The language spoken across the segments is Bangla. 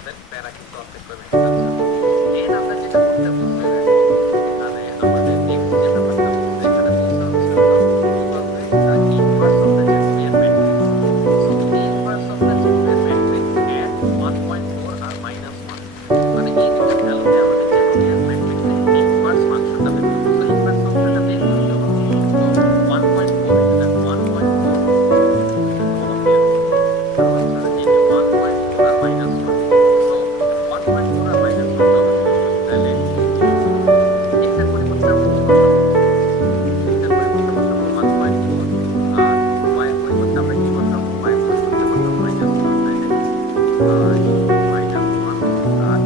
আমাদের প্যারা কিন্তু অর্ধেক কমে গেছে। এর আমরা যেটা করতে বলতে দেখো, তাহলে আমাদের নেক্সট যে ব্যাপারটা বলতে এখানে বলতে হচ্ছে হলো কি বলতে the inverse of the Jacobian matrix. So the inverse of the Jacobian matrix at 1.4 আর -1, মানে এই দুটো ভ্যালুতে আমাদের জ্যাকোবিয়ান ম্যাট্রিক্সের ইনভার্স ফাংশনটা বের করতে। সো ইনভার্স ফাংশনটা বের করতে হলো তো 1.4 এই যে দেখো 1.4 কমন দিয়ে দিই। তারপর হচ্ছে এই যে 1.4 আর -1, সো 1.4 আর -1 যখন দিব তাহলে x এর পরিবর্তে আমরা কি বসাবো? x এর পরিবর্তে বসাবো 1.4 আর y এর পরিবর্তে আমরা কি বসাবো? y এর পরিবর্তে বসাবো -1, তাইলে -1 আর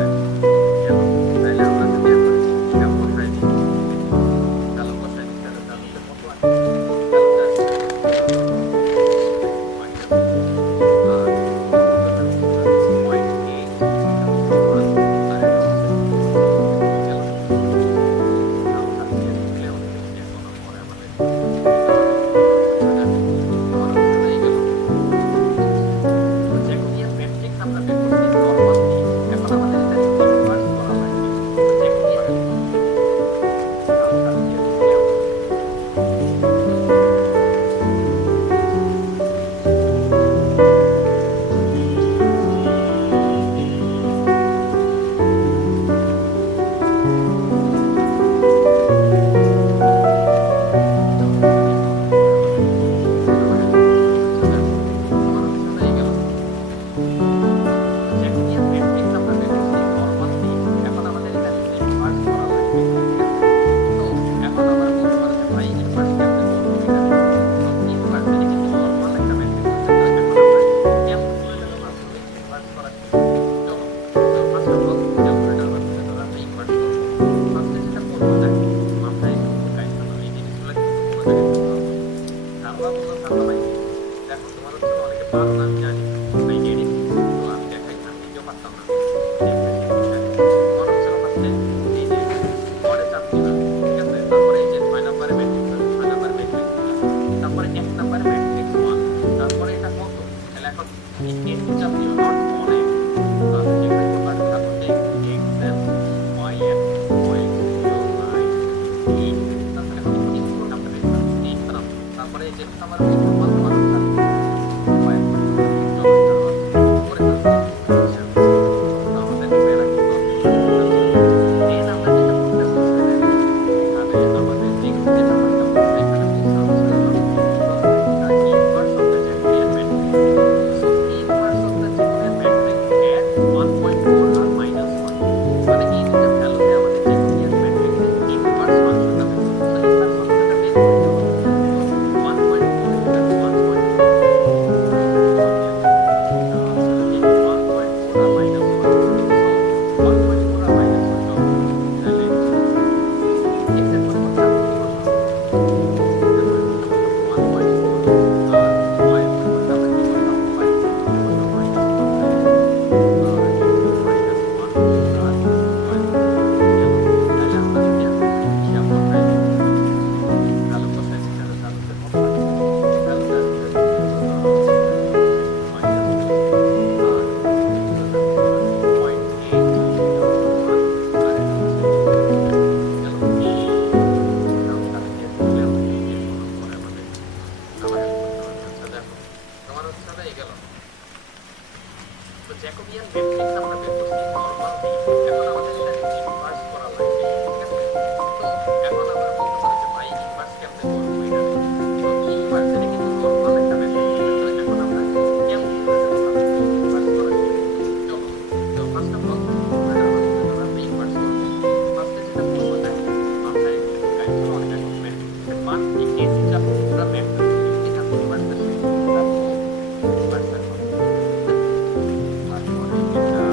y গেল। তাইলে আমরা যদি এখন এটা বসাই দিই, তাহলে বসাই দিই তাহলে তাহলে কত আসছে? তাহলে আসছে হলো -1 আর 0.8 এবং 1 আর এটা হচ্ছে গেল। আমরা দিয়ে দিলে আমাদের যে কোনো পরে আমাদের আচ্ছা দেখো তোমার হচ্ছে এই গেল। তো জ্যাকোবিয়ান ম্যাট্রিক্স আমরা বের করছি নরমাল দিয়ে। এখন আমাদের এটা ইনভার্স করা লাগবে। তো জ্যাকোবিয়ান আচ্ছা দিয়ে দিলে আমাদের তাহলে দিয়ে দাও পরে আমাদের আচ্ছা দেখো তোমার হচ্ছে এই গেল। তো জ্যাকোবিয়ান ম্যাট্রিক্স আমরা বের করছি নরমাল দিয়ে। এখন আমাদের এটা ইনভার্স করা লাগবে, ঠিক আছে? তো এখন আমরা বলতে পারো যে ভাই ইনভার্স কেমনে করবো এটা দেখো। তো ইনভার্স এটা কিন্তু নরমাল একটা ম্যাট্রিক্স আছে। তো এখন আমরা ক্যালকুলেটরের মাধ্যমে ইনভার্স করা শিখব। চলো, তো ফার্স্ট অফ অল ক্যালকুলেটরের মাধ্যমে ধরো আমরা ইনভার্স করবো। ফার্স্টে যেটা করবো দেখো, মাথায় একটু ঢুকাই ফেলো, এই জিনিসগুলো কিন্তু কোনো জায়গায় ঢুকাবো না। ধারণা বললো ধারণা পাইছি। দেখো তোমার হচ্ছে অনেকে পারো না আমি জানি, ভাই এডিট তো আমি দেখাই না, নিজেও পারতাম না, দেখতেছি বিষয়। তোমার হচ্ছে ফার্স্টে এই যে বডে চাপ দিবা, ঠিক আছে? তারপরে এই যে 6 নম্বরে ম্যাট্রিক্স আছে, 6 নম্বরে ম্যাট্রিক্স দিবা। তারপরে 1 নম্বরে ম্যাট্রিক্স 1, তারপরে এটা কত? তাহলে এখন এই এন্টার চাপ দিবা, নট অন এ। তো আমি যেখানে করলাম তারপর x n y n y 0 9 8, তারপরে এখন ইনপুট আমরা দেখবা এই নাম, তারপরে এই যে আমার বলতে পারো y এর পরিবর্তে চলো তাহলে করে ফেলবো। আচ্ছা তো আমাদের প্যারা কিন্তু অর্ধেক কমে যাচ্ছে। দেন আমরা যেটা করতে বলছে দেখো, তাহলে আমাদের নেক্সট যে ব্যাপারটা বলছে এখানে বলছে হচ্ছে হলো কি বলতে the inverse of the Jacobian matrix. So inverse of the Jacobian matrix at 1.4 আর -1, মানে এই দুটো ভ্যালুতে আমাদের জ্যাকোবিয়ান ম্যাট্রিক্সের ইনভার্স ফাংশনটা বের করতে। তো ইনভার্স ফাংশনটা বের করতে হলো তো 1.4 এই যে দেখো 1.4 কমন দিয়ে দিই। তাহলে হচ্ছে এই যে 1.4 আর -1, সো 1.4 আর -1 যখন দিব তাহলে x এর পরিবর্তে আমরা কি বসাবো? x এর পরিবর্তে বসাবো 1.4 আর y এর পরিবর্তে আমরা কি বসাবো? y এর পরিবর্তে বসাবো -1, তাহলে -1 আর y গেল। তাহলে আমরা যদি এখন ইয়া বসাই দিই, ভ্যালু বসাই দিই তাহলে ভ্যালুতে কত আসছে? ভ্যালুতে আসছে হচ্ছে হলো ধরো -2 আর এদিকে দেখো 0.8 এটা হচ্ছে 1 আর এটা হচ্ছে 2 গেল। এটাও তাহলে দিয়ে দিলে আমাদের যে কোনো পরে আমাদের আবার হেল্প করতে পারবে। আচ্ছা দেখো তোমার হচ্ছে হলো এই গেল। তো জ্যাকোবিয়ান ম্যাট্রিক্স আমরা বের করছি নরমাল দিয়ে। এখন আমাদের এটা ইনভার্স করা লাগবে, ঠিক আছে? তো এখন আমরা বলতে পারি যে ভাই ইনভার্স কেমনে করবো এটা দেখো। তো ইনভার্স এটা কিন্তু নরমাল একটা ম্যাট্রিক্স আছে। তো এখন আমরা ক্যালকুলেটরের মাধ্যমে ইনভার্স করা শিখব। চলো, তো ফার্স্ট অফ অল ক্যালকুলেটরের মাধ্যমে ধরো আমরা ইনভার্স করবো। ফার্স্টে যেটা করবো দেখো, মাথায় একটু ঢুকাই চলো, অনেক এখন ম্যাট্রিক্সের মান এই এন্টার চাপ দিয়ে পুরো ম্যাট্রিক্স এখান থেকে ইনভার্সটা শেষ করবো। তারপর ইনভার্সটা করবো, তারপরে এটা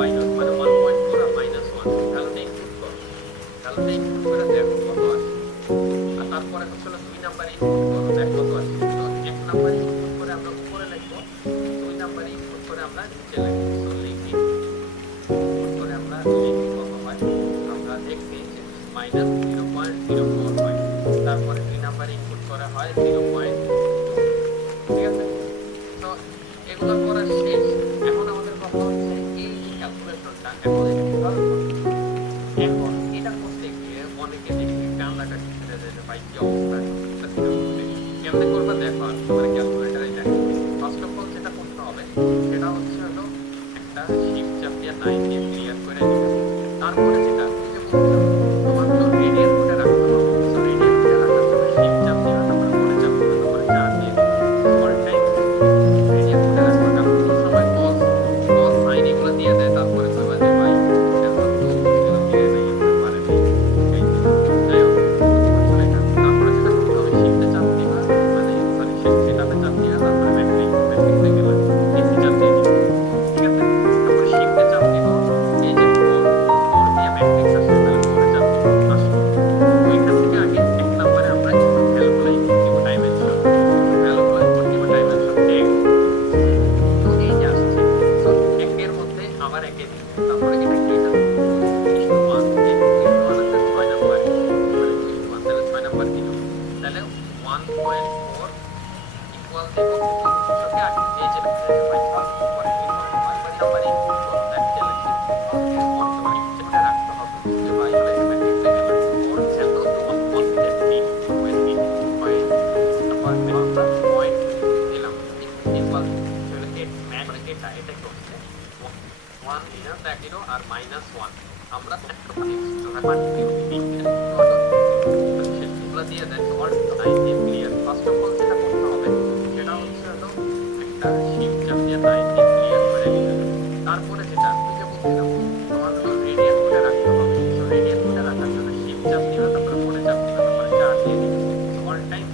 মাইনাস মানে 1.4 আর মাইনাস 1 ভ্যালুটা ইনপুট করো, ভ্যালুটা ইনপুট করে দেখো কত আসে। আর তারপরে হচ্ছে 2 নাম্বারে ইনপুট করো, দেখো কত আসে। তো 1 নাম্বারে ইনপুট করে আমরা উপরে লিখবো, 2 নাম্বারে ইনপুট করে আমরা নিচে লিখবো। তো লিখি ইনপুট করে আমরা লিখি কত হয়, আমরা দেখছি যে মাইনাস 0.04 হয়। তারপরে 2 নাম্বারে ইনপুট করা হয় 0.2, ঠিক আছে। তো এগুলো করা শেষ। এখন আমাদের কথা হচ্ছে এই যে ক্যালকুলেশনটা এখন এটা কিভাবে করতে হবে। এখন এটা করতে গিয়ে অনেকে দেখি কান্নাকাটি ছেড়ে যেতে পাই কি অবস্থা কেমনে করবা দেখো, আমি তোমার ক্যালকুলেটারে দেখো। ফার্স্ট অফ অল যেটা করতে হবে সেটা হচ্ছে হলো একটা শিফট চাপ দিয়ে 9 দিয়ে ক্লিয়ার করে দিবে। তারপরে যেটা ওই যে বলছিলাম তোমার হলো রেডিয়ান কোডে রাখতে হবে। সো রেডিয়ান কোডে রাখার জন্য শিফট চাপ দিবে, তারপরে কোডে চাপ দিবে, তারপরে 4 দিয়ে দিবে। অল টাইম রেডিয়ান কোডে রাখবা, কারণ কোন সময় কস কস সাইন এগুলো দিয়ে দেয়, তারপরে কইবা যে ভাই এটা তো বুঝলাম মিলে নাই আমরা পারে নাই এই যে যাই হোক চলে গেল। তারপরে যেটা করতে হবে শিফটে চাপ দিবা, মানে সরি সেটাতে চাপ দিবা, তারপরে ম্যাট্রিক্সে গেলা এসি চাপ দিয়ে দিবা, ঠিক আছে। তারপরে শিফটে চাপ দিব, এই যে 4 দিয়ে ম্যাট্রিক্স আসে, তাহলে 4 এ চাপ দিব, আসলো। তো এখান থেকে আগে 1 নম্বরে আমরা একটু ভ্যালুগুলো ইনপুট দিব, ডাইমেনশন ভ্যালুগুলো ইনপুট দিব, ডাইমেনশন 1। তো এই যে আসছে, সো 1 এর মধ্যে আবার 1 এ দিব, তারপরে এটা কি এটা 2:1, এই 2:1 আছে 6 নম্বরে, মানে 2:1 তাহলে 6 নম্বর দিল, তাহলে 1.4 ইকুয়াল দেব সবকে আগে এই যে ভাই পরে নাম্বার ইনপুট করো, দ্যাট চ্যালেঞ্জ অটোমেটিক যেটা রাখতে হবে যে ভাই হলো এটা ম্যাট্রিক্সে গেল ওর সেন্টার তো 1.3 পয়েন্ট তারপর আমরা পয়েন্ট দিলাম ইকুয়াল চলে 8 ম্যাচ মানে এটা কি হচ্ছে 1 দিলাম দেখ দিল আর -1 আমরা একটা সেগুলো দিয়ে দেয় অল টাইম দিয়ে ক্লিয়ার। ফার্স্ট অফ অল যেটা করতে হবে সেটা হচ্ছে হলো একটা শিফট চাপ দিয়ে 9 দিয়ে ক্লিয়ার করে দিতে। তারপরে যেটা ওই যে বলছিলাম তোমার হলো রেডিয়ান কোডে রাখতে হবে। তো রেডিয়ান কোডে রাখার জন্য শিফট চাপ দিবা, তারপরে কোডে চাপ দিবা, তারপরে 4 দিয়ে দিবা। অল টাইম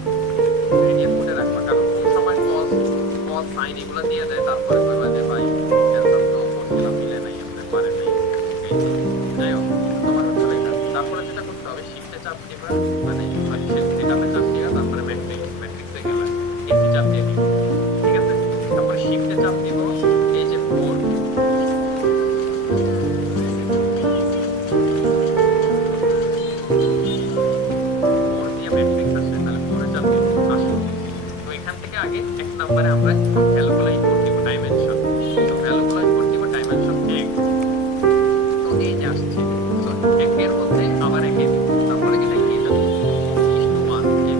রেডিয়ান কোডে রাখবা, কারণ কোন সময় কস সাইন এগুলো দিয়ে দেয়, তারপরে কইবা যে ভাই অ্যানসার তো করছিলাম মিলে নাই আসলে পারে নাই এই যে যাই হোক তোমার হচ্ছে এটা। তারপরে যেটা করতে হবে শিফটে চাপ দিবা, মানে সরি সেটাতে চাপ দিবা, তারপরে ম্যাট্রিক্সে গেলা এসি চাপ দিয়ে দিবা, ঠিক আছে। তারপরে শিফটে চাপ দিব, এই যে 4 দিয়ে ম্যাট্রিক্স আসে, তাহলে 4 এ চাপ দিব, আসলো। তো এখান থেকে আগে 1 নম্বরে আমরা ভ্যালুগুলো ইনপুট দিব, ডাইমেনশন। তো ভ্যালুগুলো ইনপুট দিব ডাইমেনশন 1। তো এই যে আসছে, তো 1 এর মধ্যে আবার 1 এ দিব, তারপরে এটা কি এটা 2:1 এই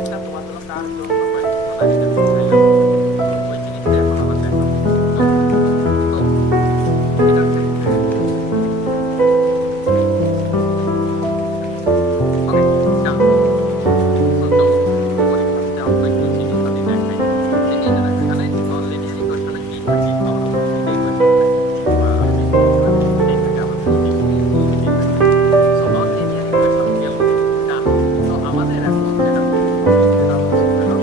একটা তোমার হলো কার জন্য বা কিছু না এটা বুঝাইলাম। তো ওই জিনিসটা এখন আবার দেখো। তো তো এটার ক্ষেত্রে ওকে যাও। তো চলো পরীক্ষাতে যাও তো একটু জিনিসটা দিয়ে দেখাই। যে এই যে দেখো এখানে ননলিনিয়ার ইকুয়েশনে কি থাকে? আমরা তো দুইটা ইকুয়েশন থাকে বা বেশি পরিমাণ এটাই থাকে আমরা বুঝি এটাই থাকে। সো ননলিনিয়ার ইকুয়েশন গেল ডান। তো আমাদের এখন যেটা করতে হবে সেটা হচ্ছে হলো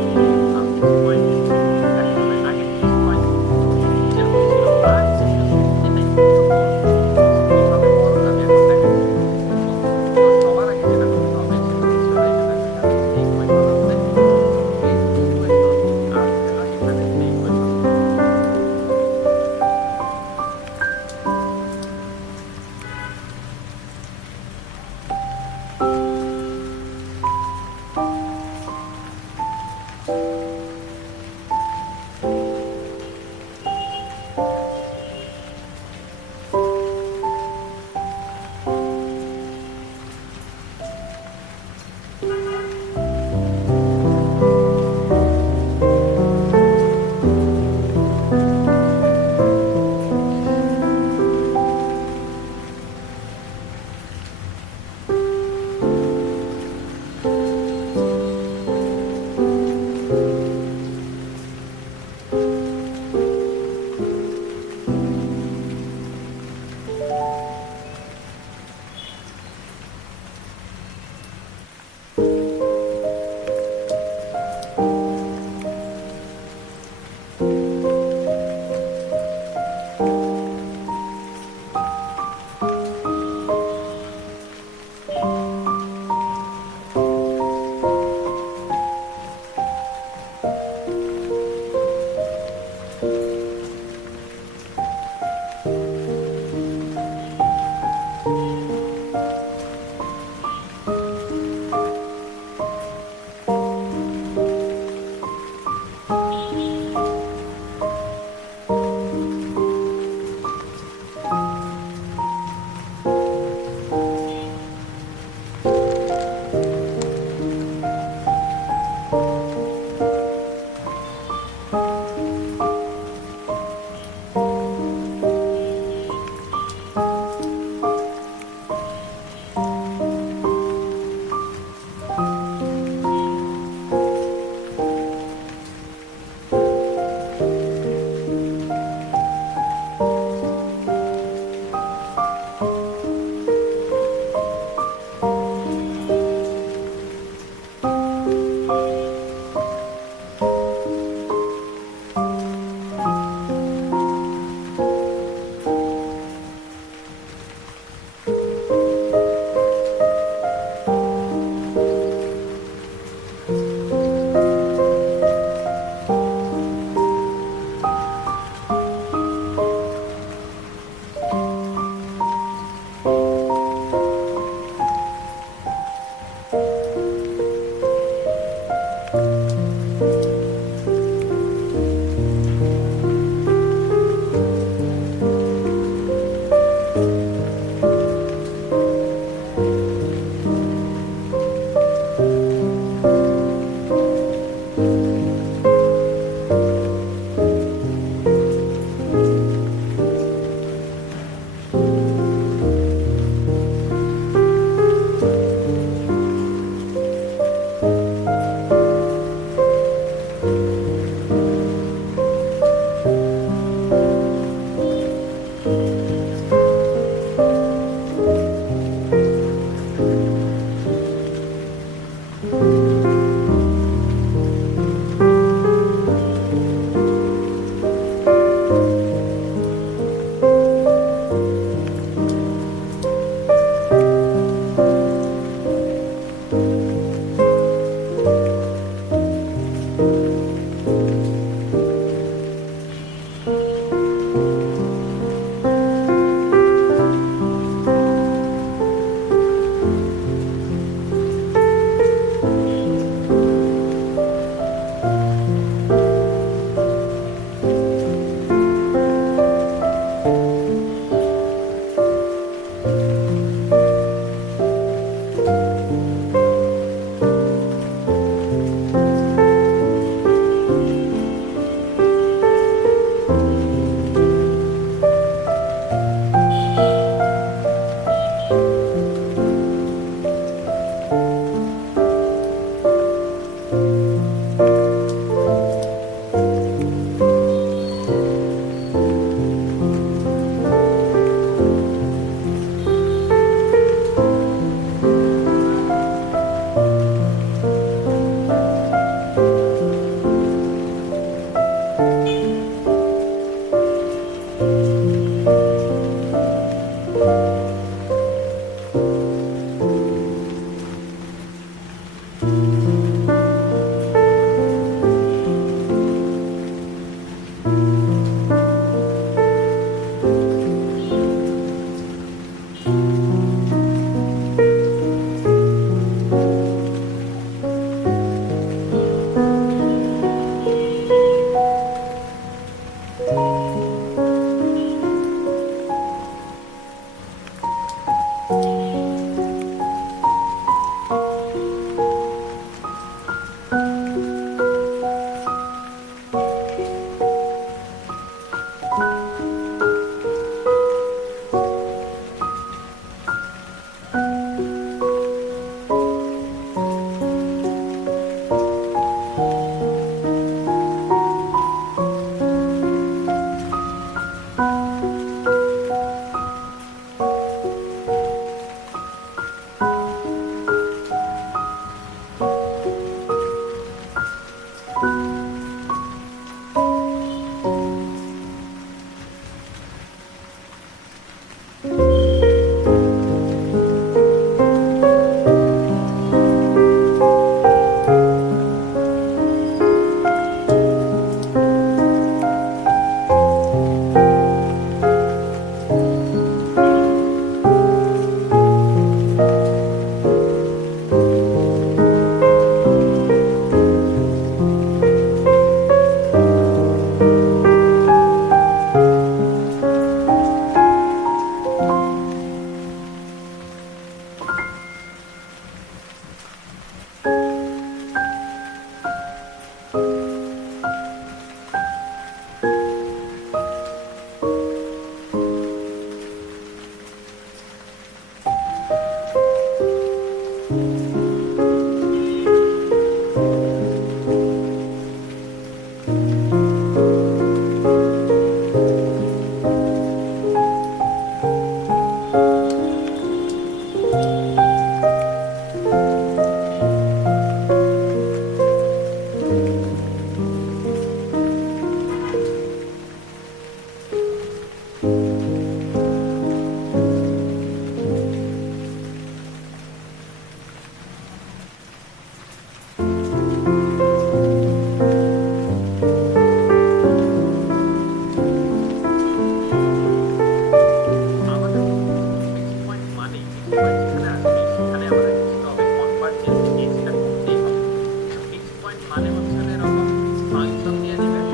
মানে হচ্ছে হলো এরকম ফাংশন দিয়ে দিবেন।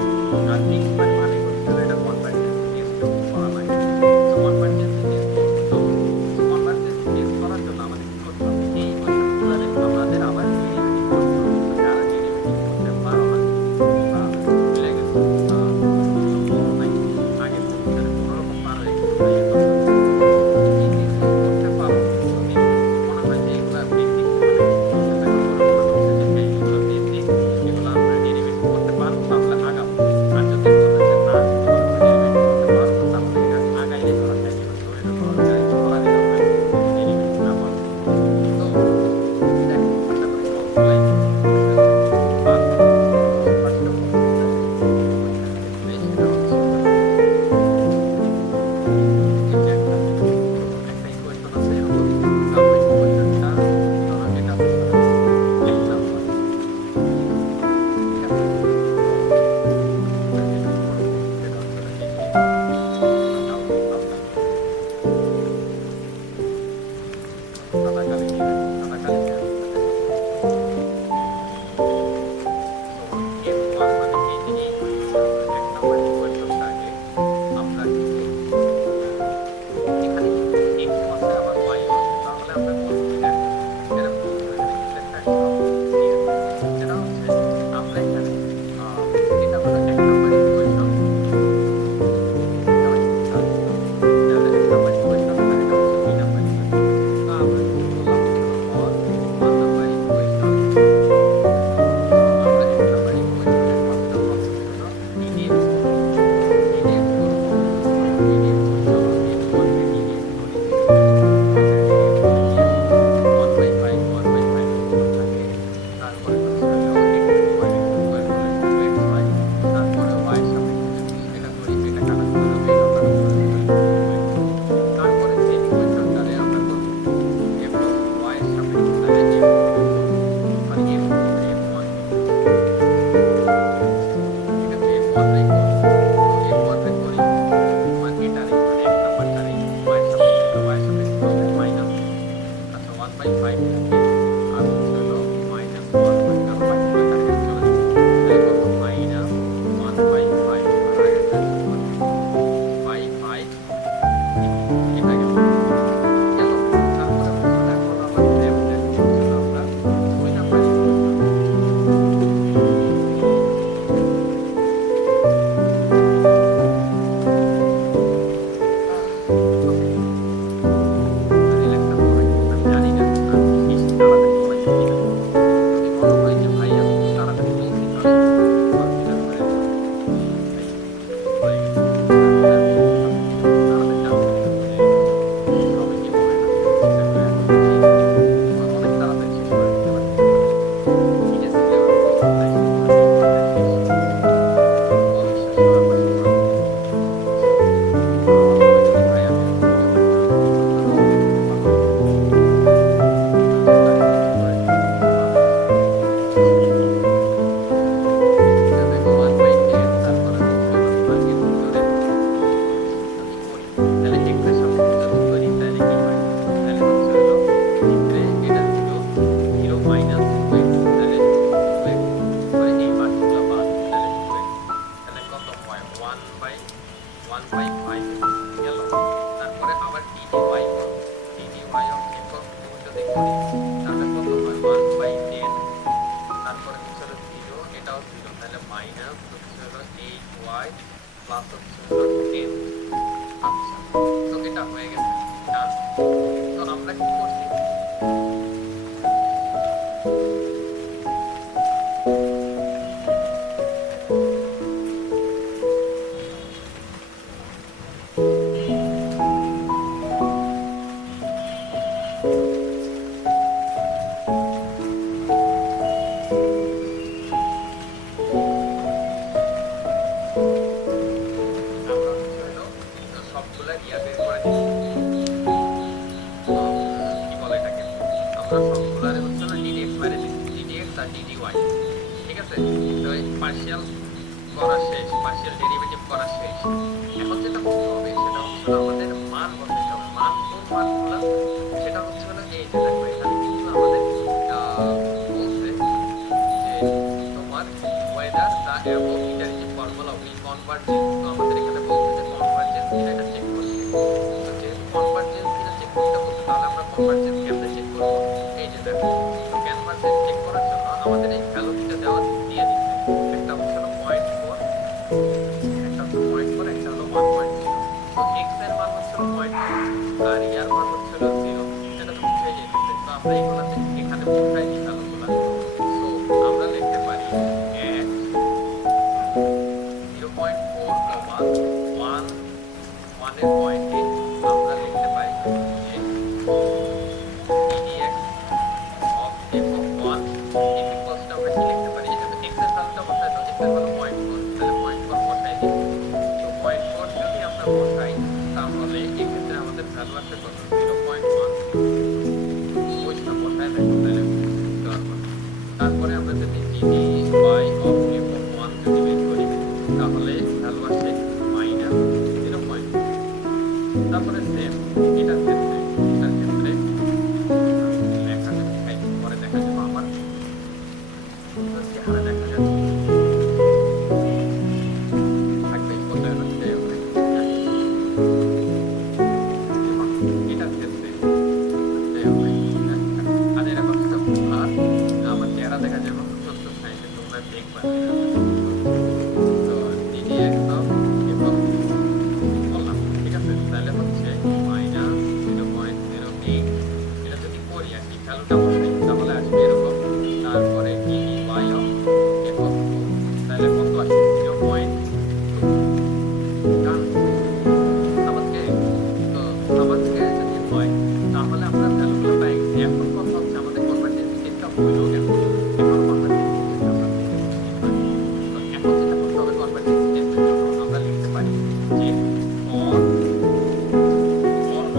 আর এক্স মানে হচ্ছে হলো এটা কনভার্জেন্স টেস্ট করা লাগে। তো কনভার্জেন্স টেস্ট তো কনভার্জেন্স টেস্ট করার জন্য আমাদের কি করতে হবে, এই কোয়েশ্চেনগুলোরে আমাদের আবার ডেরিভেটিভ করতে হবে। তো যারা ডেরিভেটিভ করতে পারো না বা ভুলে গেছো, মনে নাই, আগের বছরে কোনোরকম পারো একটু ইয়ে করতে হবে। এই জিনিসগুলো করতে পারো, যদি মনে হয় যে এগুলা বেসিক মানে বুঝতে থাকলে পরে মনে হচ্ছে যে হ্যাঁ এগুলো বেসিক, এগুলো আমরা ডেরিভেটিভ করতে পারবো, তাহলে আগাবো। আর যদি মনে হয় যে না এগুলো আমরা ডেরিভেটিভ করতে পারবো না, তাহলে এটা আগাইলে করা যায়, এবার ধরে ধরা যায় করারই দরকার নেই যদি ডেরিভেটিভ না পারো। তো দেখো আশা করি সবগুলাই বুঝতেছো। পারবো। তো ফার্স্ট অফ অল ওইখানে দেখবে সেটা হচ্ছে এই যে একটা ইকুয়েশন আছে এরকম। তারপর ইকুয়েশনটা ধরো এটা হচ্ছে এক্স নাম্বার, ঠিক আছে? তো আমরা যেটা করবো সেটা হচ্ছে এই যে আমরা সাদা কালি নিবেন, সাদা কালি নেওয়ার পরে তো এফ ওয়ান মানে এই যে এই ইকুয়েশনটা, এক নাম্বার ইকুয়েশনটাকে আমরা কি করবো, এখানে কিন্তু এক্স আছে আবার ওয়াই আছে, তাহলে আমরা করবো কি দেখো, এরকম এখানে কিছু একটা দিয়ে দেবো। সেটা হচ্ছে আমরা এখানে এটা হলো এক নাম্বার ইকুয়েশন, এটা এক নাম্বার ইকুয়েশন আর এটা হচ্ছে দুই নাম্বার ইকুয়েশন। তো আমরা কি করলাম হচ্ছে ওয়ান নাম্বার ইকুয়েশন, আমরা এক নাম্বার ইকুয়েশনে ফার্স্ট অফ অল হচ্ছে হলো ডিডিএক্স করবো, ডিডিএক্স করবো। তো ডিডিএক্স হচ্ছে হলো এক্স ওয়ানকে ডিডিএক্স করি, তাহলে ডিডিএক্স করি কি আসে 1/5 1/5 এর মতো থাকে। তারপরে হচ্ছে হলো x² করলে 2xy, তারপরে y এর সাপেক্ষে যদি এটা করি, এটা কাটা চলে যাবে, এটাও কাটা চলে যাবে, তাহলে 2x। তারপরে সেম ইকুয়েশনটারে আমরা করব f অফ y এর সাপেক্ষে, তাহলে f থেকে করব, সরি f f1 ঠিক আছে, f1 রে করব। তো f1 রে করি মানে এটারে মানে এক নাম্বারটারে y এর সাপেক্ষে, তো y এর সাপেক্ষে করলে মাইনাস, আচ্ছা 1/5 থাকে আর হচ্ছে হলো মাইনাস 1 কারণ বাকিগুলো কাটে কাটে চলে যাবে, তাহলে কত মাইনাস 1/5 আর আগের কাছে 1/5 এটা গেল গেল। তারপরে হচ্ছে এখন আবার দেখো হচ্ছে আমরা 2 নাম্বার ইকুয়েশন, ওকে যদি লেখা পড়ে আমি জানি না আমি বেশি তাড়াতাড়ি পড়াইছি কিনা। যদি মনে হয় যে ভাই আমি একটু তাড়াতাড়ি বলছি তাহলে কনসিডার করে নিও যে ভাই হয়ে গেছে। তারপরে আমি সবকিছু তাড়াতাড়ি আলহামদুলিল্লাহ বুঝে গেছি সবাই কিভাবে আমি চিন্তা করে এখন বুঝিয়ে দিচ্ছি, অনেক তাড়াতাড়ি শেষ করে দিতে পারতেছি না। নিজে সিলেবাস তাই শুরু করে দিই তাড়াতাড়ি শেষ, অবিশ্বাস্য ব্যাপার শুরু করে দিই। সো সবাই যদি ভাই আমি এরকম নিয়মিত ভিডিওগুলো দেখতে পারো চেষ্টা করবো শেষ করে দিতে। তো এটা দেখো 1/10, তারপরে হচ্ছে হলো তোমার এর ভিতরে যদি করি তাহলে x এর সাপেক্ষে যদি করি তাহলে কি হয়, তাহলে হচ্ছে হলো ভিতরে এটা ছিল 0 মাইনাস 2x, তাহলে 2x করে এই পার্টগুলো বাদ, তাহলে 2x, তাহলে কত হয় 1/5 গেল। তারপরে আবার ddy করব, ddy অফ f অফ 2 যদি করি তাহলে কত হয় 1/10, তারপরে হচ্ছে হলো 0 এটাও 0, তাহলে মাইনাস হচ্ছে হলো 8y প্লাস হচ্ছে হলো 10। আচ্ছা তো এটা হয়ে গেছে ডান। তো আমরা কি করছি, আমরা হচ্ছে হলো সবগুলা ইয়া বের করে দিছি, কি বলে এটাকে, আমরা সবগুলারে হচ্ছে হলো ddx বাইরে দিছি, ddx আর ddy, ঠিক আছে? তো এই পার্শিয়াল করা শেষ, পার্শিয়াল ডেরিভেটিভ করা শেষ। এখন যেটা করতে হবে সেটা হচ্ছে হলো আমাদের মান বসাইতে হবে। মান কোন মানগুলা, সেটা হচ্ছে হলো এই যে দেখো এখানে কিন্তু আমাদের বলছে যে তোমার এবং এটার যে ফর্মুলা উই কনভার্জেন্স, তো আমাদের এখানে বলছে যে কনভার্জেন্স কিনা এটা চেক করতে। তো যেহেতু কনভার্জেন্স কিনা চেক করতে বলছে, তাহলে আমরা কনভার্জেন্স কেমনে চেক করবো? এই যে দেখো, তো কনভার্জেন্স চেক করার জন্য আমাদের এই ভ্যালু দুটো দেওয়া দিয়ে দিচ্ছে। একটা হচ্ছে 0.4, একটা হচ্ছে 0.4, একটা হলো 1.0। তো x এর মান হচ্ছে 0.4 আর ইয়ার মান হচ্ছে 0, সেটা তো বুঝাই যাইতেছে। তো আমরা এগুলা এখানে বসাই দিই ভ্যালুগুলা। সো আমরা লিখতে পারি at 0.4, 1 এর পয়েন্টে আমরা লিখতে পারি যে ddx of f of 1 is equals to, আমরা কি লিখতে পারি, এটা তো x এর ভ্যালুটা বসাই দাও, x এর ভ্যালু 0.4, তাহলে 0.4 বসাই দিই। তো 0.4 যদি আমরা বসাই, তাহলে এই ক্ষেত্রে আমাদের ভ্যালু আসবে কত? 0.1। ওইটা বসাই দেখো, তাহলে বুঝতে পারবো। তারপরে আমরা যদি dy of f of 1 যদি বের করি, তাহলে ভ্যালু আসে -0. তারপরে সেম এটার ক্ষেত্রে লেখা যদি দেখাই, পরে দেখা যাবে আমার চেহারা দেখা যাচ্ছে থাকবে কোথায় না যাই হোক। এটার ক্ষেত্রে যাই হোক, আর এরকম একটা আর আমার চেহারা দেখা যাবে সত্য সাইডে, তোমরা দেখবা। তো ddx of f of বললাম, ঠিক আছে, তাহলে হচ্ছে -0.08। এটা যদি করি আর কি ভ্যালুটা বসাই, তাহলে আসবে এরকম। তারপরে dy of f of 2, তাহলে কত আসবে? 0.2। কারণ আমাকে যদি হয়, তাহলে আমরা ভ্যালুগুলো পাই। এখন কথা হচ্ছে আমাদের কনভার্জেন্স কেসটা হইলো কেন? এখন কনভার্জেন্স কেসটা আমরা তো এখন যেটা করতে হবে, কনভার্জেন্স টেস্টের জন্য আমরা লিখতে পারি যে for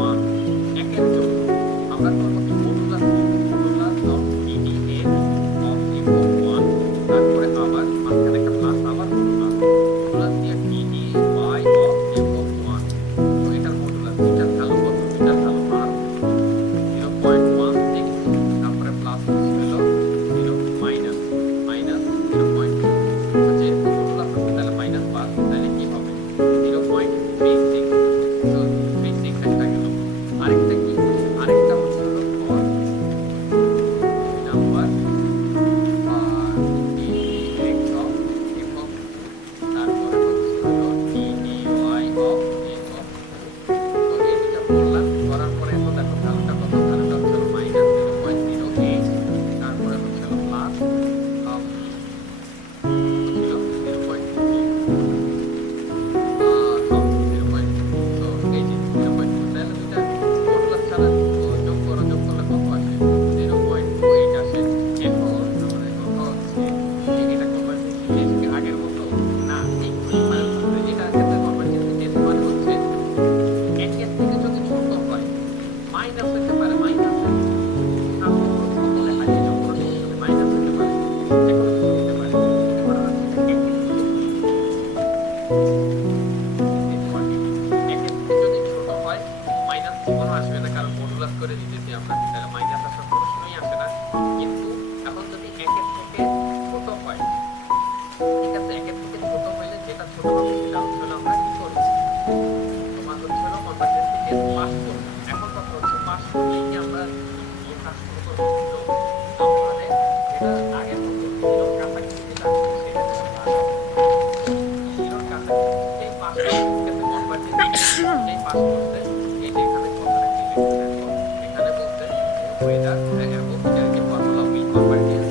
1 একের জন্য আমরা করব কি, modulus of ddx of f of 1, তারপরে আবার মাঝখানে একটা প্লাস, আবার মডুলাস দিয়ে dy of f of 1। তো এটার মডুলাস, এটার ভ্যালু কত? এটার ভ্যালু আর 0.16, তারপরে প্লাস হলো 0 মাইনাস 0.2। তো যেহেতু মডুলাস আছে, তাহলে মাইনাস পাস, তাহলে কি হবে? 0.36। তো 36 একটা গেল। আরেকটা কি? আরেকটা হচ্ছে হলো for number ddx of f of 2, তারপরে হচ্ছে হলো dy of f of 2। তো এই দুটো করলাম, করার পরে এখন দেখো ভ্যালুটা কত? ভ্যালুটা হচ্ছে হলো -0.08, তারপরে হচ্ছে হলো প্লাস ছিল 0.2, তো এই যে 0.2, তাহলে দুটা মডুলাস ছাড়া যোগ করলে কত আসে? 0.28 আসে। এখন আমাদের কথা হচ্ছে এটা কনভার্জেন্স টেস্ট কি আগের মতো? না, এটা ক্ষেত্রে কনভার্জেন্স টেস্ট মানে হচ্ছে একের থেকে যদি ছোট হয়, মাইনাস হতে পারে, মাইনাসের সামনে কত লেখা যায়, যোগ করে মাইনাস হতে পারে, যেকোনো কিছু হতে পারে। এবার হচ্ছে একের থেকে যদি ছোট হয়, মাইনাস জীবনও আসবে না, কারণ মডুলাস করে দিতেছি আমরা, তাহলে মাইনাস আসার প্রশ্নই আসে না। কিন্তু এখন যদি একের থেকে ছোট হয়, ঠিক আছে, একের থেকে ছোট হইলে যেটা ছোট হবে সেটা হচ্ছে হলো আমরা কি করব? তোমার হচ্ছে হলো কনভার্জেন্স টেস্ট পাস করব। এখন কথা হচ্ছে পাস করলে কি আমরা এই কাজ শুরু করবো? আমাদের এটা আগের মতো জিরোর কাছাকাছি যেটা আছে সেটা জিরোর কাছাকাছি সেই পাস করতে কনভার্জেন্স সেই পাস করতে এই যে এখানে কথাটা কি লিখতে দেখো, এখানে বলতে ওয়েদার এবং এটার যে formula we convergence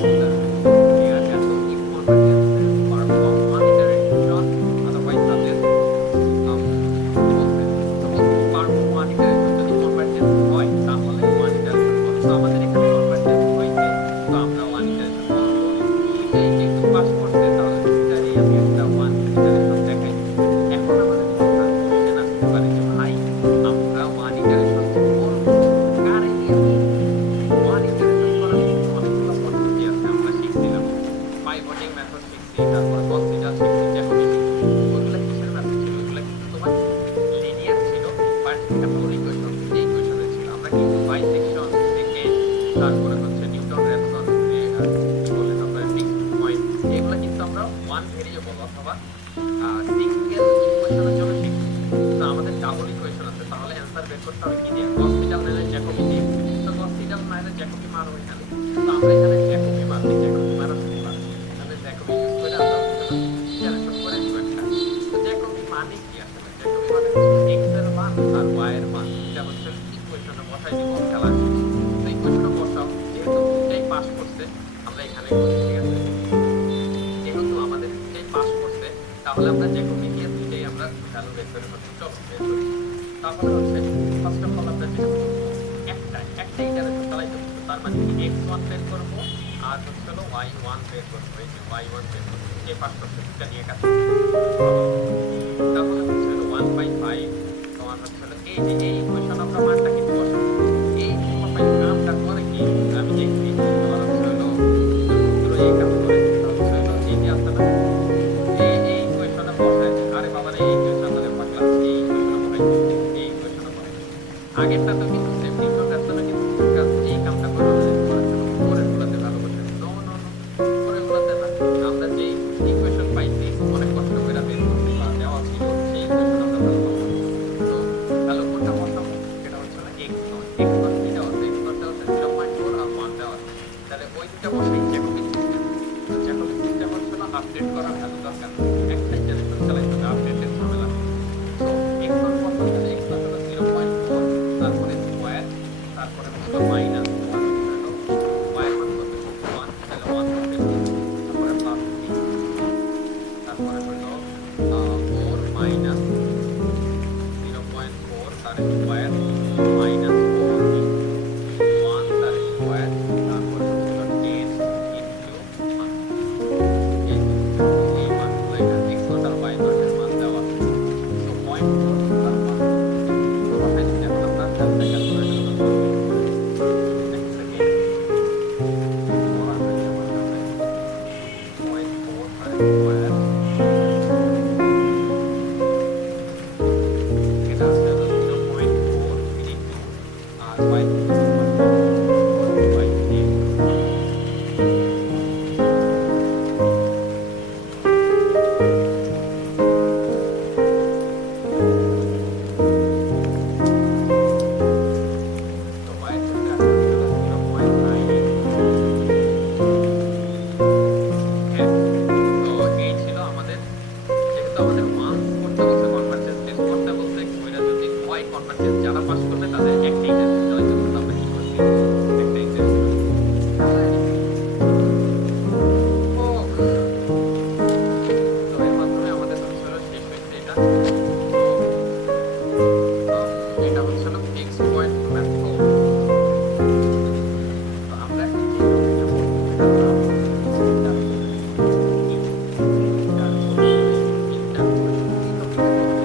here and if convergence perform one iteration otherwise suggest perform one iteration. যদি কনভার্জেন্স হয় তাহলে ওয়ান ইটারেশন করব। তো আমাদের এখানে কনভার্জেন্স হয়েছে, তো আমরা ওয়ান ইটারেশন করব। দুইটাই যেহেতু পাস করছে, তাহলে দুইটারই আমি একটা ওয়ান ইটারেশন দেখাই। এখন আমাদের কথা কোশ্চেন আসতে পারে যে ভাই আমরা ওয়ান ইটারেশন করব কার এরিয়া? ওয়ান ইটারেশন করার কিন্তু অনেকগুলো পদ্ধতি আছে, আমরা শিখছিলাম পাইভটিং মেথড শিখছি, তারপর গস সিডাল শিখছি, জ্যাকোবি শিখছি। ওইগুলো কিসের মেথড ছিল? ওইগুলো কিন্তু তোমার লিনিয়ার ছিল, বাট ক্যাপোর ইকুয়েশন থেকে ইকুয়েশনে ছিল। আমরা কিন্তু বাইসেকশন থেকে তারপরে হচ্ছে নিউটন রেলসন বলে তারপরে ফিক্সড পয়েন্ট, এগুলো কিন্তু আমরা আমরা ওয়ান ভেরিয়েবল অথবা সিঙ্গেল ইকুয়েশনের জন্য শিখছি। তো আমাদের ডাবল ইকুয়েশন আছে, তাহলে অ্যান্সার বের করতে হবে কি দিয়ে? গস সিডাল নাইলে জ্যাকোবি দিয়ে। তো গস সিডাল নাইলে জ্যাকোবি মারবো এখানে। তো আমরা এখানে জ্যাকোবি মারছি, জ্যাকোবি মারা সিম্পল। এখানে জ্যাকোবি ইউজ করে আমরা ইটারেশন করে দিব একটা। তো জ্যাকোবি মানে কি আসলে? জ্যাকোবি মানে এক্স এর মান আর ওয়াই এর মান, এটা হচ্ছে ইকুয়েশনে বসাই দিব খেলা শেষ। তো ইকুয়েশনে বসাও, যেহেতু দুটাই পাস করছে আমরা এখানে করি, ঠিক আছে? যেহেতু আমাদের দুটাই পাস করছে তাহলে আমরা জ্যাকোবি দিয়ে দুটাই আমরা ভ্যালু বের করে ফেলবো। চলো বের করি। তাহলে হচ্ছে ফার্স্ট অফ অল আমরা যেটা করবো, একটা ইটারেশন চালাইতে হবে। তার মানে x1 বের করবো আর হচ্ছে হলো y1 বের করবো। এই যে y1 বের করবো, যে পাস করছে দুটা নিয়ে কাজ করবো। তাহলে হচ্ছে হলো 1/5 তোমার হচ্ছে হলো এই যে এই ইকুয়েশন আমরা মানটা কিন্তু বসাবো। এই কামটা করে কি আমি দেখছি, তোমার হচ্ছে হলো পুরো এই কাজ করে হচ্ছে হলো এই যে আছে না, এই ইকুয়েশনে বসায়। আরে বাবা রে, এই ইকুয়েশনে পাগলা, এই ইকুয়েশনে বসাই, এই ইকুয়েশনে বসাই। আগেরটা তো কিন্তু সেম নিউটন রাস্তাটা কিন্তু এই কামটা করে পরে গুলাতে ভালো বসে। নো নো নো, পরে গুলাতে না, আমরা যে ইকুয়েশন পাইছি অনেক কষ্ট করে বের করছি বা দেওয়া ছিল, সেই ইকুয়েশন আমরা ভালো বসাবো। তো ভালো কোনটা বসাবো? সেটা হচ্ছে না x1 কি দেওয়া আছে? x1 দেওয়া আছে 0.4 আর 1 দেওয়া আছে। তাহলে ওই দুটা বসাই জ্যাকোবি সিস্টেম। তো জ্যাকোবি সিস্টেম হচ্ছে না আপডেট করা ভ্যালু দরকার, একটা ইটারেশন চালাইতে হবে, আপডেটের ঝামেলা। তো x1 কত হচ্ছে? x1 হলো 0.4, তারপরে স্কয়ার, তারপরে হলো মাইনাস 1, হলো y এর মান কত? 1, তাহলে 1 হবে 2, তারপরে প্লাস 3, তারপরে হলো 4 মাইনাস 0.4 তার স্কয়ার মাইনাস 4 ইনটু 1 তার স্কয়ার, তারপরে হলো 10 ইনটু 1। এই মানগুলো এখানে x1 আর y মানের মান দেওয়া আছে। তো 0.4 আর 1 বসাই দিচ্ছি। এখন আমরা ক্যালকুলেটর করে নেব। এক সেকেন্ড, 4 আছে আমার কাছে, 0.4 তার স্কয়ার, এটা আছে হলো 0.4 ইনটু আর y হচ্ছে 2.4/3। তো y এর ক্ষেত্রে আছে হলো 0.98। হ্যাঁ, তো এই ছিল আমাদের, যেহেতু আমাদের মান করতে বলছে, কনভার্জেন্স টেস্ট করতে বলছে, ওইটা যদি হয় কনভার্জেন্স যারা পাস করবে তাদের একটা ইন্টারেস্ট চালাইতে বলছে। আমরা কি করছি? একটা ইন্টারেস্ট ও, তো এর মাধ্যমে আমাদের হচ্ছে হলো শেষ হয়েছে এটা। তো এটা হচ্ছে হলো ফিক্স পয়েন্ট মেথড। তো আমরা এখন যে টপিকটা পড়বো সেটার নাম হচ্ছে ইন্টারপোলেশন। এই টপিকটা যদি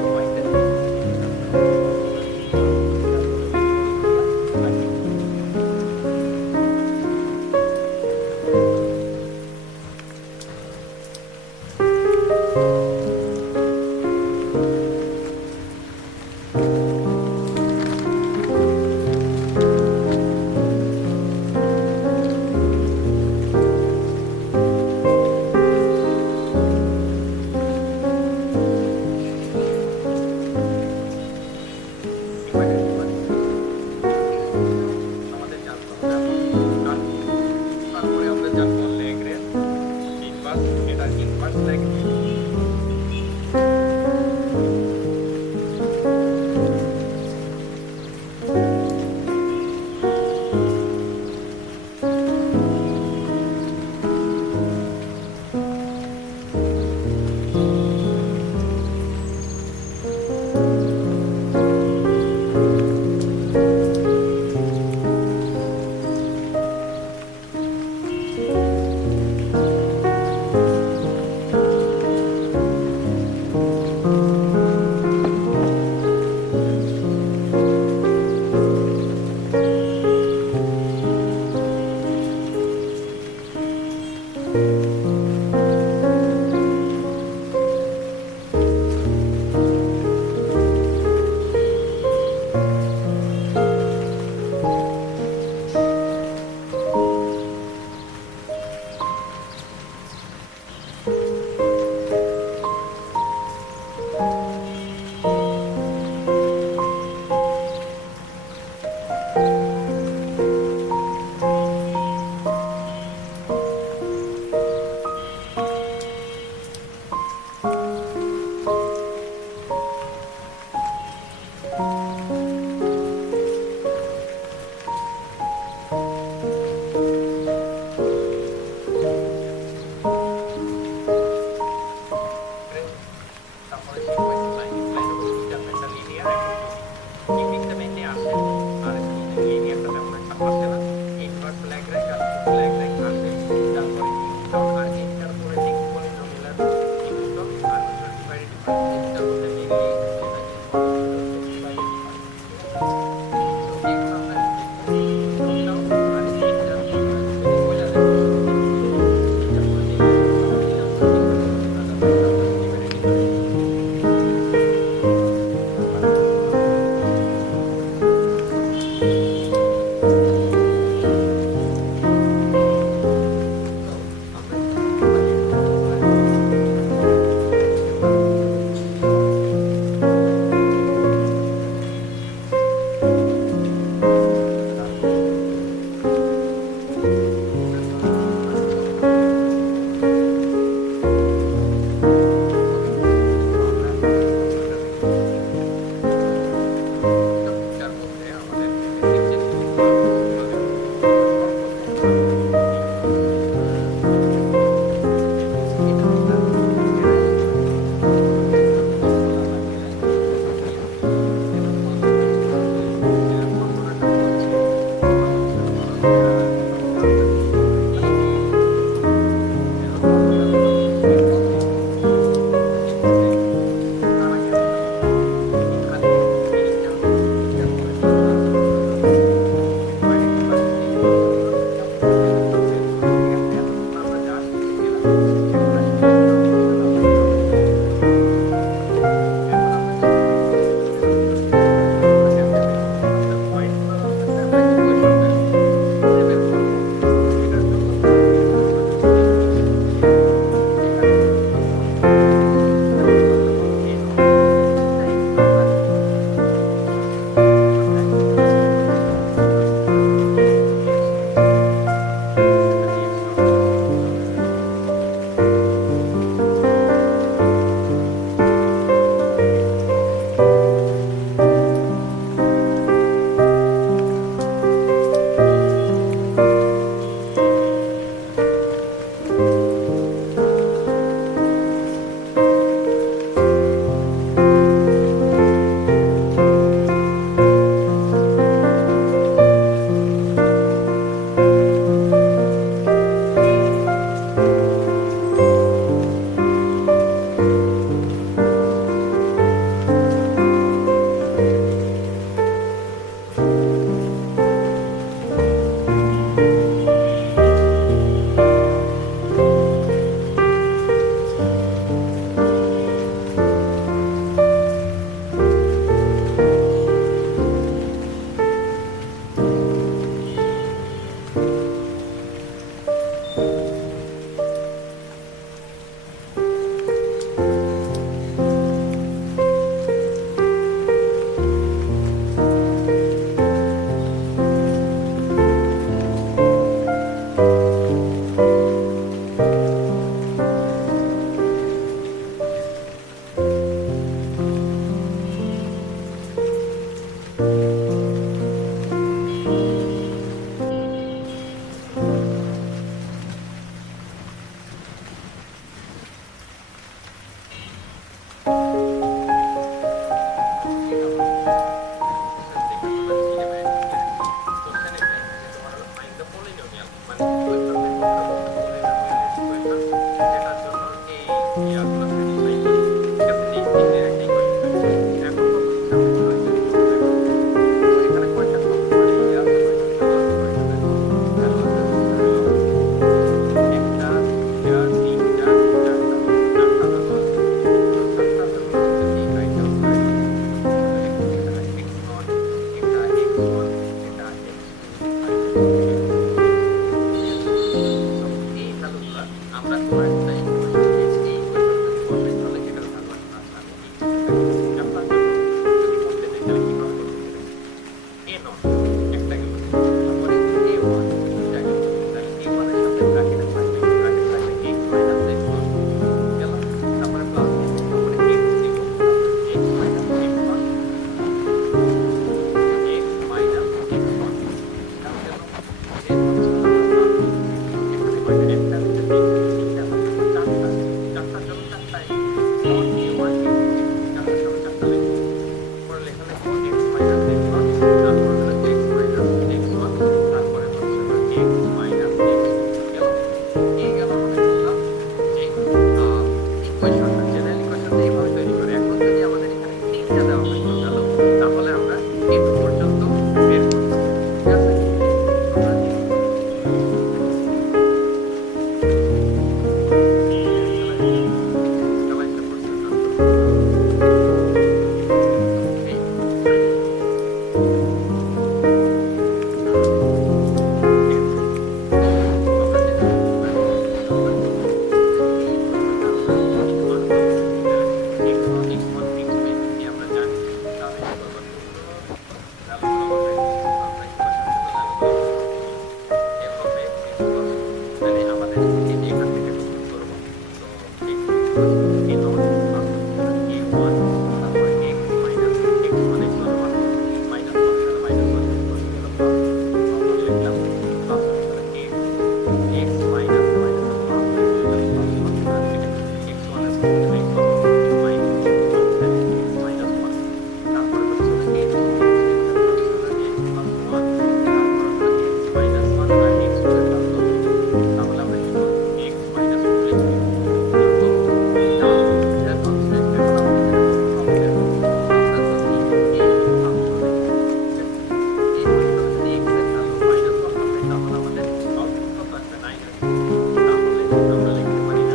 কয়েকটা আমাদের জানতে হবে। এখন তারপরে আমরা জানবো ল্যাগ্রেঞ্জ ইনভার্স, এটার ইনভার্স ল্যাগ্রেঞ্জ। এটা আমরা নিজেরাই ফর্মুলা লাগিয়ে রাখি। এবার ফর্মুলাটা হচ্ছে তাহলে x কত মাইনাস 1 তাহলে x মাইনাস 1 তারপরে হচ্ছে x মাইনাস 1 আর x এর থাকলো তাহলে আমরা কি করব x মাইনাস 2 লিখব তো ডান এটা কনস্ট্যান্ট এখন আমাদের যেটা করতে হবে আমরা যদি এই ফাংশনে এই ফাংশনে যদি x এর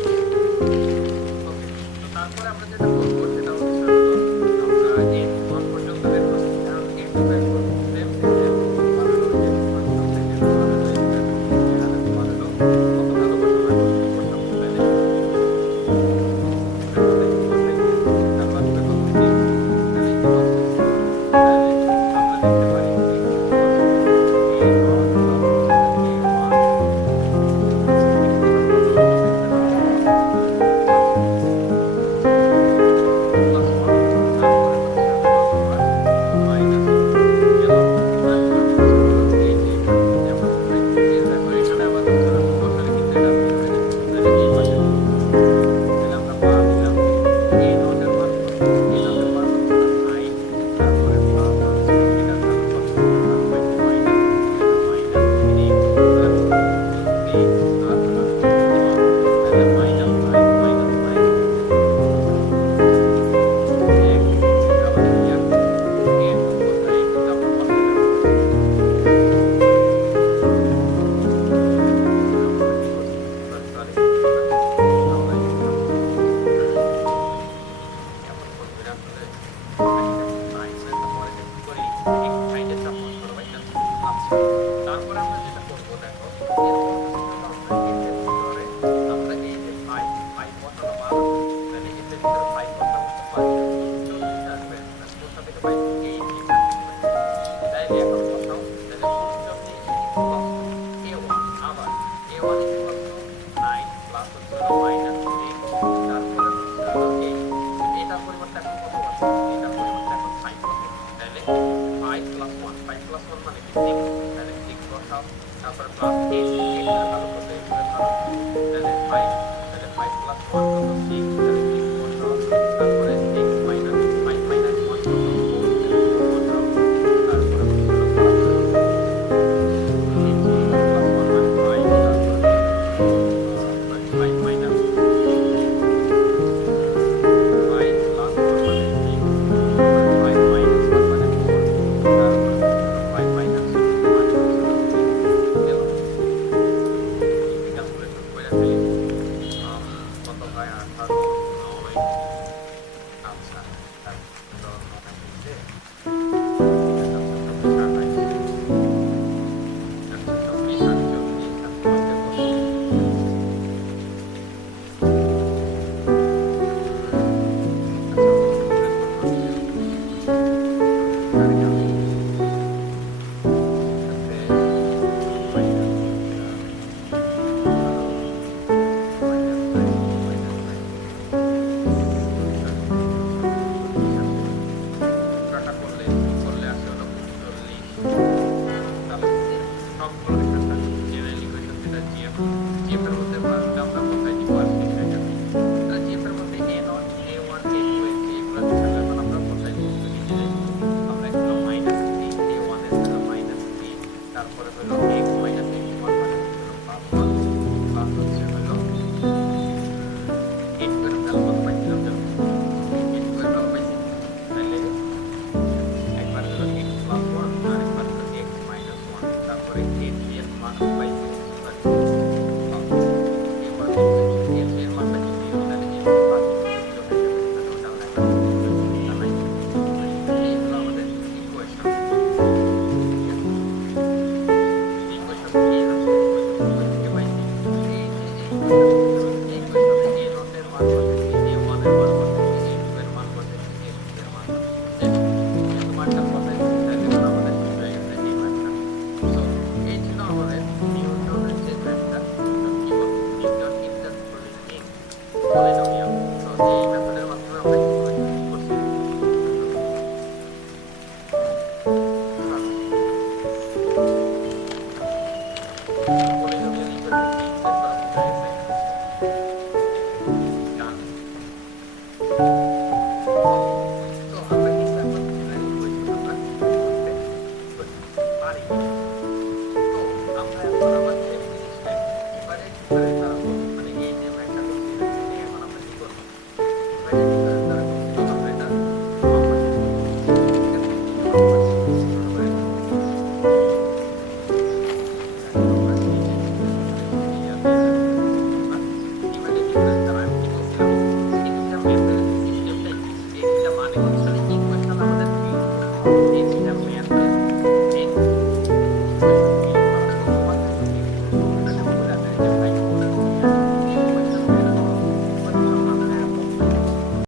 ভ্যালু মাইনাস 1 হয় তাহলে আমাদের আউটপুট কত আসবে 9 আসবে তাহলে আমরা লিখতে পারি না সেখানে যদি মাইনাস 1 বসাই মাইনাস 1 বসাই কত 9 আসবে আচ্ছা, তারপর